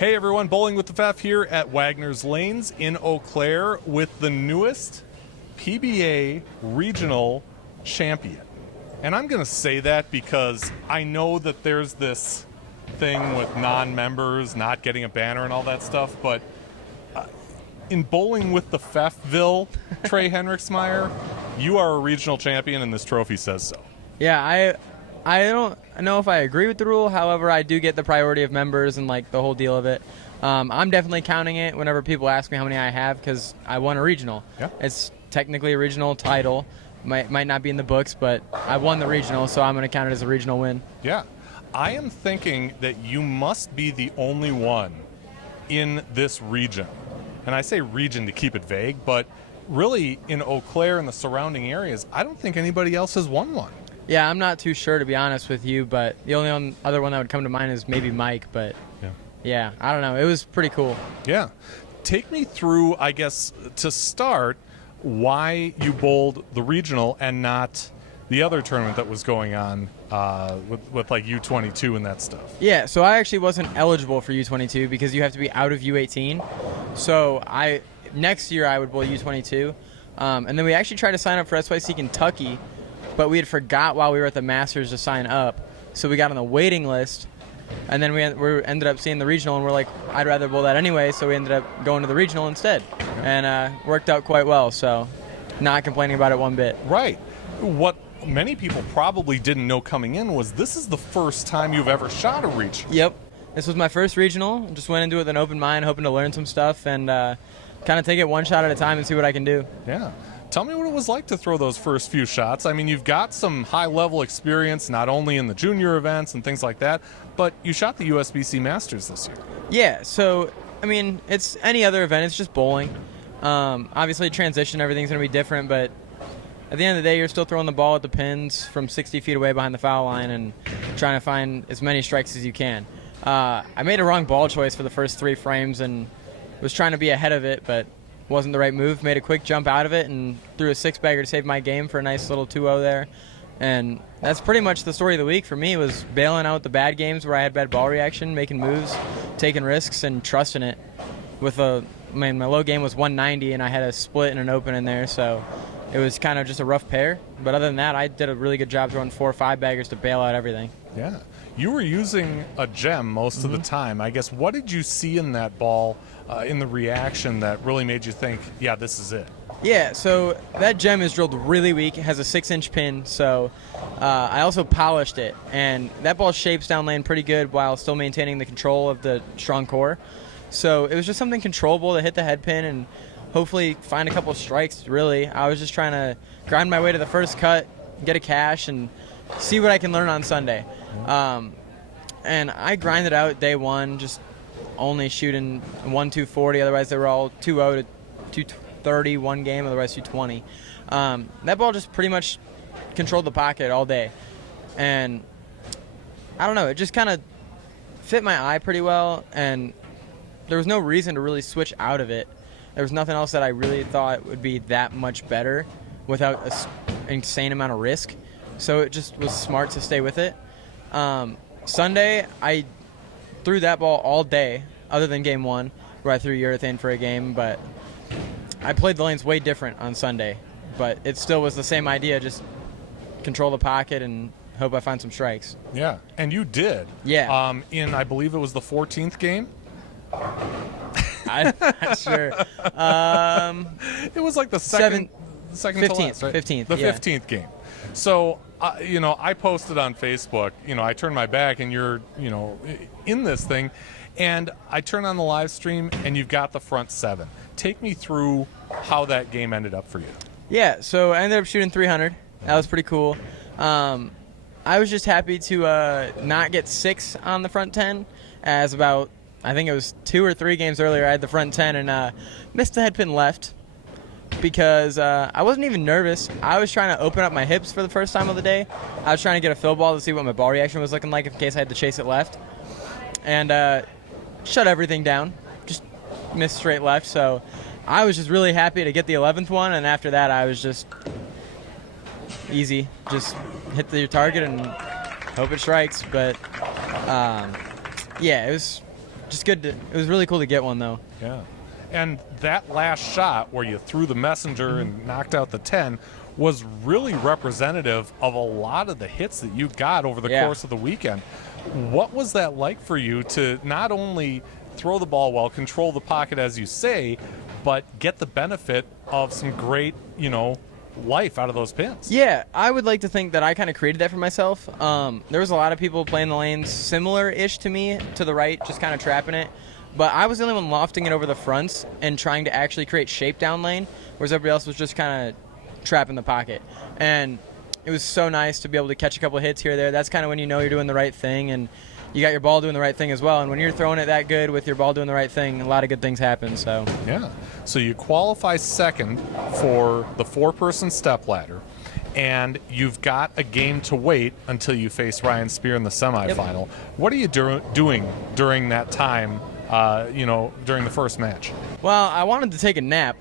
Hey everyone, Bowling with the Pfeff here at Wagner's Lanes in Eau Claire with the newest PBA Regional Champion. And I'm going to say that because I know that there's this thing with non-members not getting a banner and all that stuff, but in Bowling with the Pfeffville, Trae Henrichsmeyer, you are a regional champion and this trophy says so. Yeah, I don't know if I agree with the rule. However, I do get the priority of members and like the whole deal of it. I'm definitely counting it whenever people ask me how many I have because I won a regional. Yeah. It's technically a regional title. Might not be in the books, but I won the regional, so I'm going to count it as a regional win. Yeah. I am thinking that you must be the only one in this region. And I say region to keep it vague, but really in Eau Claire and the surrounding areas, I don't think anybody else has won one. Yeah, I'm not too sure, to be honest with you, but the only other one that would come to mind is maybe Mike, but yeah, I don't know. It was pretty cool. Yeah. Take me through, I guess, to start, why you bowled the regional and not the other tournament that was going on with like U22 and that stuff. Yeah, so I actually wasn't eligible for U22 because you have to be out of U18. So next year I would bowl U22. And then we actually tried to sign up for SYC Kentucky, but we had forgot while we were at the Masters to sign up. So we got on the waiting list, and then we ended up seeing the regional, and we're like, I'd rather bowl that anyway, so we ended up going to the regional instead. And worked out quite well, so not complaining about it one bit. Right. What many people probably didn't know coming in was this is the first time you've ever shot a regional. Yep. This was my first regional. Just went into it with an open mind, hoping to learn some stuff and kind of take it one shot at a time and see what I can do. Yeah. Tell me what it was like to throw those first few shots. I mean, you've got some high-level experience, not only in the junior events and things like that, but you shot the USBC Masters this year. Yeah, so, I mean, it's any other event. It's just bowling. Obviously, transition, everything's going to be different, but at the end of the day, you're still throwing the ball at the pins from 60 feet away behind the foul line and trying to find as many strikes as you can. I made a wrong ball choice for the first 3 frames and was trying to be ahead of it, but wasn't the right move. Made a quick jump out of it and threw a 6-bagger to save my game for a nice little 2-0 there. And that's pretty much the story of the week for me, was bailing out the bad games where I had bad ball reaction, making moves, taking risks, and trusting it. My low game was 190, and I had a split and an open in there, so it was kind of just a rough pair. But other than that, I did a really good job throwing 4 or 5-baggers to bail out everything. Yeah. You were using a gem most of the time. I guess, what did you see in that ball, in the reaction, that really made you think, yeah, this is it? Yeah, so that gem is drilled really weak. It has a 6-inch pin, so I also polished it. And that ball shapes down lane pretty good while still maintaining the control of the strong core. So it was just something controllable to hit the head pin and hopefully find a couple of strikes, really. I was just trying to grind my way to the first cut, get a cash, and see what I can learn on Sunday. And I grinded out day one, just only shooting 1-240. Otherwise, they were all 2-0 to 230 one game, otherwise 220. That ball just pretty much controlled the pocket all day. And I don't know, it just kind of fit my eye pretty well, and there was no reason to really switch out of it. There was nothing else that I really thought would be that much better without an insane amount of risk. So it just was smart to stay with it. Sunday, I threw that ball all day, other than game 1, where I threw urethane for a game, but I played the lanes way different on Sunday. But it still was the same idea, just control the pocket and hope I find some strikes. Yeah, and you did. Yeah. In, I believe it was the 14th game? I'm not sure. It was like the second 15th, to last, right? 15th, The yeah. 15th game. So, I posted on Facebook, I turned my back and you're, in this thing, and I turn on the live stream and you've got the front 7. Take me through how that game ended up for you. Yeah, so I ended up shooting 300. That was pretty cool. I was just happy to not get 6 on the front 10, as about, I think it was 2 or 3 games earlier, I had the front 10 and missed the head pin left because I wasn't even nervous. I was trying to open up my hips for the first time of the day. I was trying to get a fill ball to see what my ball reaction was looking like in case I had to chase it left. And shut everything down. Just missed straight left. So I was just really happy to get the 11th one, and after that I was just easy. Just hit your target and hope it strikes. But yeah, it was just good. It was really cool to get one, though. Yeah. And that last shot where you threw the messenger and knocked out the 10 was really representative of a lot of the hits that you got over the course of the weekend. What was that like for you to not only throw the ball well, control the pocket, as you say, but get the benefit of some great, life out of those pins? Yeah, I would like to think that I kind of created that for myself. There was a lot of people playing the lanes similar-ish to me, to the right, just kind of trapping it. But I was the only one lofting it over the fronts and trying to actually create shape down lane, whereas everybody else was just kind of trapping the pocket. And it was so nice to be able to catch a couple of hits here or there. That's kind of when you know you're doing the right thing, and you got your ball doing the right thing as well. And when you're throwing it that good with your ball doing the right thing, a lot of good things happen. So yeah. So you qualify second for the 4-person stepladder, and you've got a game to wait until you face Ryan Speer in the semifinal. Yep. What are you doing during that time, during the first match? Well, I wanted to take a nap,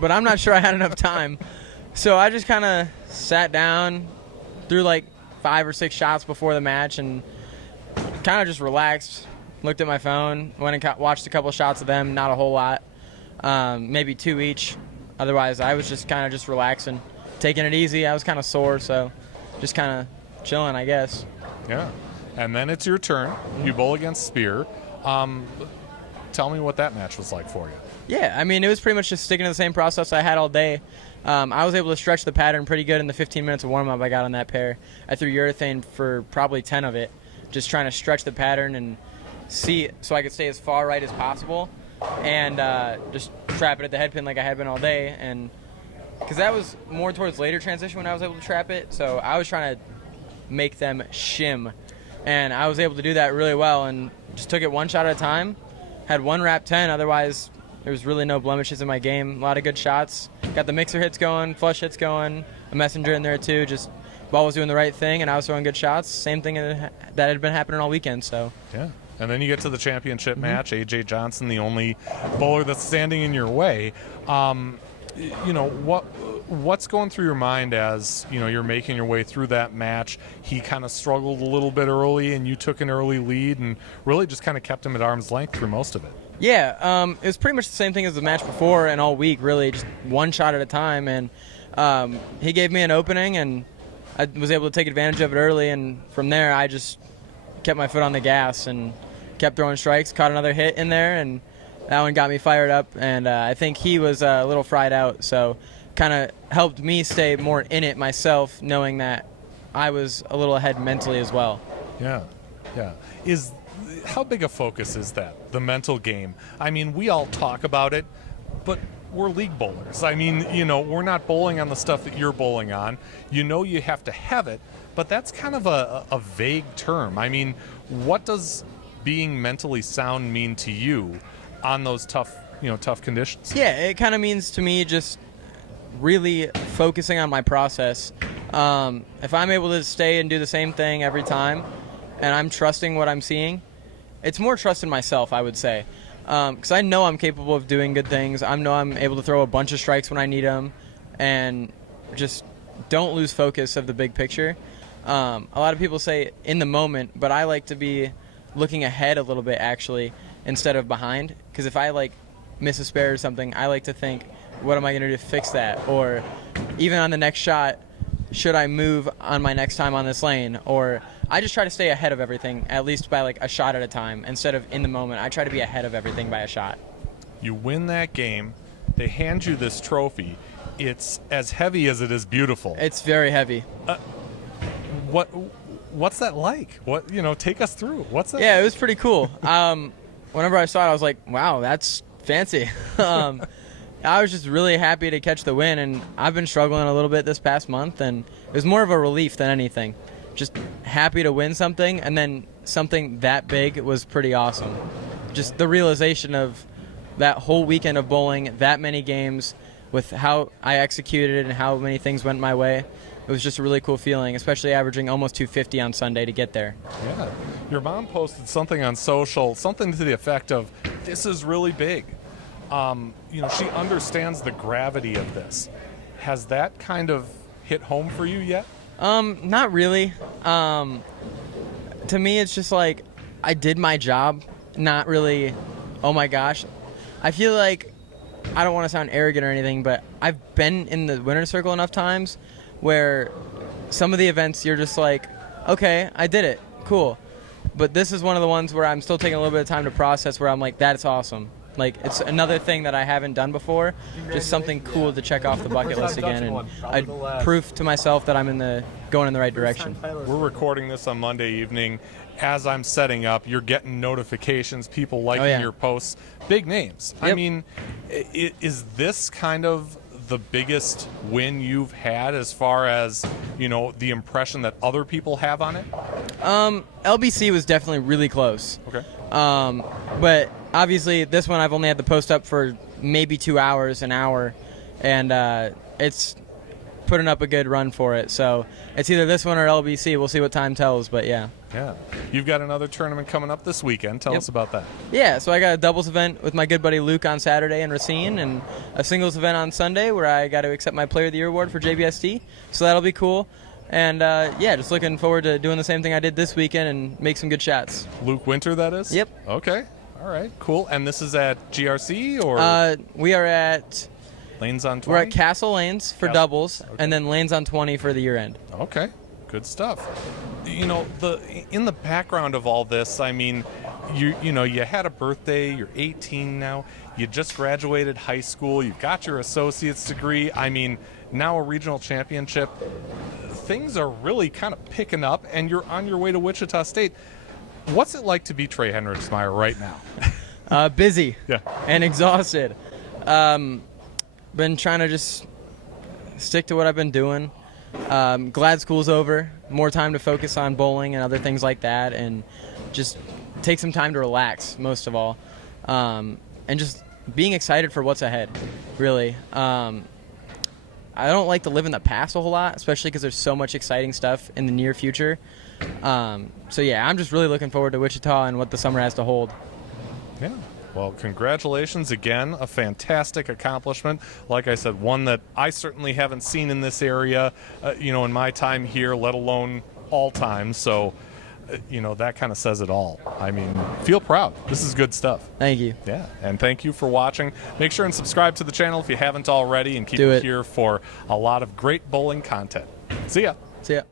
but I'm not sure I had enough time. So I just kind of sat down, threw like 5 or 6 shots before the match, and kind of just relaxed, looked at my phone, went and watched a couple shots of them, not a whole lot, maybe 2 each. Otherwise, I was just kind of just relaxing, taking it easy. I was kind of sore, so just kind of chilling, I guess. Yeah. And then it's your turn. You bowl against Speer. Tell me what that match was like for you. Yeah, I mean, it was pretty much just sticking to the same process I had all day. I was able to stretch the pattern pretty good in the 15 minutes of warm-up I got on that pair. I threw urethane for probably 10 of it, just trying to stretch the pattern and see so I could stay as far right as possible and just trap it at the head pin like I had been all day. And because that was more towards later transition when I was able to trap it, so I was trying to make them shim. And I was able to do that really well and just took it one shot at a time. Had one wrap 10, otherwise there was really no blemishes in my game. A lot of good shots. Got the mixer hits going, flush hits going, a messenger in there too. Just ball was doing the right thing, and I was throwing good shots. Same thing that had been happening all weekend. So yeah. And then you get to the championship match. A.J. Johnson, the only bowler that's standing in your way. What's going through your mind as you're making your way through that match? He kind of struggled a little bit early, and you took an early lead, and really just kind of kept him at arm's length through most of it. Yeah, it was pretty much the same thing as the match before and all week, really, just one shot at a time. And he gave me an opening, and I was able to take advantage of it early. And from there, I just kept my foot on the gas and kept throwing strikes, caught another hit in there, and that one got me fired up. And I think he was a little fried out, so kind of helped me stay more in it myself, knowing that I was a little ahead mentally as well. Yeah. How big a focus is that, the mental game? I mean, we all talk about it, but we're league bowlers. I mean, we're not bowling on the stuff that you're bowling on. You have to have it, but that's kind of a vague term. I mean, what does being mentally sound mean to you on those tough conditions? Yeah, it kind of means to me just really focusing on my process. If I'm able to stay and do the same thing every time, and I'm trusting what I'm seeing, it's more trust in myself, I would say, because I know I'm capable of doing good things. I know I'm able to throw a bunch of strikes when I need them, and just don't lose focus of the big picture. A lot of people say in the moment, but I like to be looking ahead a little bit, actually, instead of behind, because if I miss a spare or something, I like to think, what am I going to do to fix that? Or even on the next shot, should I move on my next time on this lane? Or I just try to stay ahead of everything, at least by a shot at a time. Instead of in the moment, I try to be ahead of everything by a shot. You win that game. They hand you this trophy. It's as heavy as it is beautiful. It's very heavy. What's that like? Take us through. What's that? Yeah, it was pretty cool. Whenever I saw it, I was like, wow, that's fancy. I was just really happy to catch the win, and I've been struggling a little bit this past month, and it was more of a relief than anything. Just happy to win something, and then something that big was pretty awesome. Just the realization of that whole weekend of bowling, that many games, with how I executed and how many things went my way. It was just a really cool feeling, especially averaging almost 250 on Sunday to get there. Yeah. Your mom posted something on social, something to the effect of, this is really big. She understands the gravity of this. Has that kind of hit home for you yet? Not really. To me, it's just I did my job, not really, oh my gosh. I feel like, I don't want to sound arrogant or anything, but I've been in the winner's circle enough times where some of the events you're just like, okay, I did it, cool. But this is one of the ones where I'm still taking a little bit of time to process, where I'm like, that's awesome. Like, it's another thing that I haven't done before, just something cool to check off the bucket list again, and I proof to myself that I'm going in the right direction. We're recording this on Monday evening. As I'm setting up, you're getting notifications, people liking your posts, big names. Yep. I mean, is this kind of the biggest win you've had as far as, you know, the impression that other people have on it? LBC was definitely really close. Okay. But obviously this one I've only had the post up for maybe 2 hours, an hour, and it's putting up a good run for it. So it's either this one or LBC. We'll see what time tells, but yeah. Yeah. You've got another tournament coming up this weekend. Tell us about that. Yeah, so I got a doubles event with my good buddy Luke on Saturday in Racine, and a singles event on Sunday where I got to accept my Player of the Year award for JBSD. So that'll be cool. And yeah, just looking forward to doing the same thing I did this weekend and make some good shots. Luke Winter, that is? Yep. Okay. All right, cool. And this is at GRC or? We are at Lanes on 20? We're at Castle Lanes for doubles, okay. and then Lanes on 20 for the year end. Okay, good stuff. You know, in the background of all this, I mean, you had a birthday, you're 18 now, you just graduated high school, you've got your associate's degree. I mean, now a regional championship. Things are really kind of picking up, and you're on your way to Wichita State. What's it like to be Trae Henrichsmeyer right now? Busy. Yeah. And exhausted. Been trying to just stick to what I've been doing. Glad school's over. More time to focus on bowling and other things like that, and just take some time to relax, most of all. And just being excited for what's ahead, really. I don't like to live in the past a whole lot, especially because there's so much exciting stuff in the near future. So yeah, I'm just really looking forward to Wichita and what the summer has to hold. Yeah. Well, congratulations again. A fantastic accomplishment. Like I said, one that I certainly haven't seen in this area, in my time here, let alone all time. So, that kind of says it all. I mean, feel proud. This is good stuff. Thank you. Yeah, and thank you for watching. Make sure and subscribe to the channel if you haven't already, and keep it here for a lot of great bowling content. See ya. See ya.